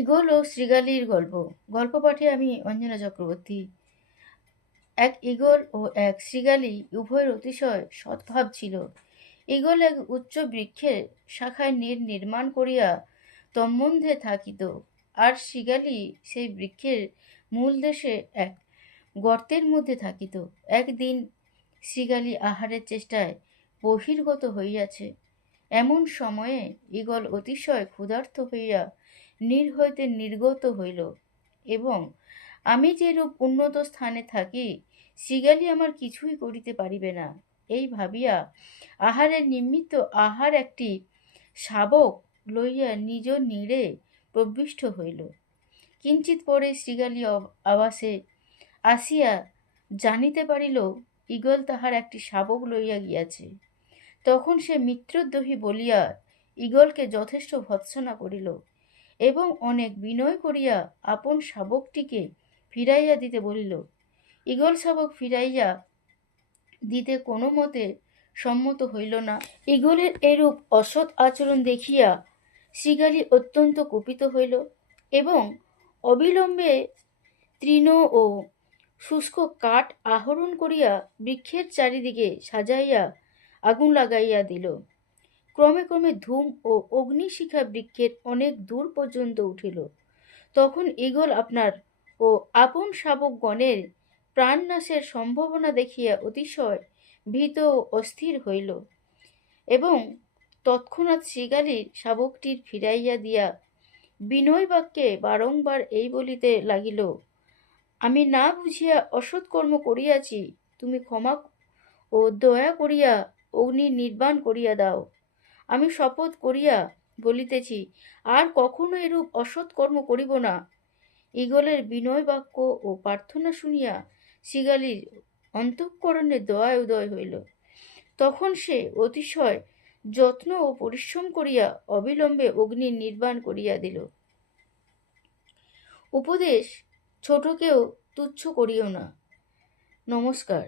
Eagle ও শৃগালীর গল্প। গল্প পাঠে আমি অঞ্জনা চক্রবর্তী। এক ঈগল ও এক শৃগালী উভয়ের অতিশয় সদ্ভাব ছিল। ঈগল এক উচ্চ বৃক্ষের শাখায় নির্মাণ করিয়া তন্মধ্যে থাকিত, আর শৃগালী সেই বৃক্ষের মূল দেশে এক গর্তের মধ্যে থাকিত। একদিন শৃগালী আহারের চেষ্টায় বহির্গত হইয়াছে। এমন সময়ে ঈগল অতিশয় ক্ষুধার্ত হইয়া নীর হইতে নির্গত হইল, এবং আমি যেরূপ উন্নত স্থানে থাকি, শৃগালী আমার কিছুই করিতে পারিবে না, এই ভাবিয়া আহারের নিমিত্ত একটি শাবক লইয়া নিজ নীড়ে প্রবিষ্ট হইল। কিঞ্চিৎ পরে শৃগালী আবাসে আসিয়া জানিতে পারিল ঈগল তাহার একটি শাবক লইয়া গিয়াছে। তখন সে মিত্রদ্রোহী বলিয়া ঈগলকে যথেষ্ট ভর্ৎসনা করিল, এবং অনেক বিনয় করিয়া আপন শাবকটিকে ফিরাইয়া দিতে বলিল। ঈগল শাবক ফিরাইয়া দিতে কোনো মতে সম্মত হইল না। ঈগলের এরূপ অসৎ আচরণ দেখিয়া শৃগালী অত্যন্ত কুপিত হইল, এবং অবিলম্বে তৃণ ও শুষ্ক কাঠ আহরণ করিয়া বৃক্ষের চারিদিকে সাজাইয়া আগুন লাগাইয়া দিল। ক্রমে ক্রমে ধূম ও অগ্নিশিখা বৃক্ষের অনেক দূর পর্যন্ত উঠিল। তখন ঈগল আপনার ও আপন শাবকগণের প্রাণনাশের সম্ভাবনা দেখিয়া অতিশয় ভীত ও অস্থির হইল, এবং তৎক্ষণাৎ শৃগালীর শাবকটির ফিরাইয়া দিয়া বিনয় বাক্যে বারংবার এই বলিতে লাগিল, আমি না বুঝিয়া অসৎ কর্ম করিয়াছি, তুমি ক্ষমা ও দয়া করিয়া অগ্নি নির্বাণ করিয়া দাও। আমি শপথ করিয়া বলিতেছি, আর কখনো এরূপ অসৎ কর্ম করিব না। ঈগলের বিনয় বাক্য ও প্রার্থনা শুনিয়া শৃগালীর অন্তঃকরণে দয়া উদয় হইল। তখন সে অতিশয় যত্ন ও পরিশ্রম করিয়া অবিলম্বে অগ্নি নির্বাণ করিয়া দিল। উপদেশ: ছোটকেও তুচ্ছ করিও না। নমস্কার।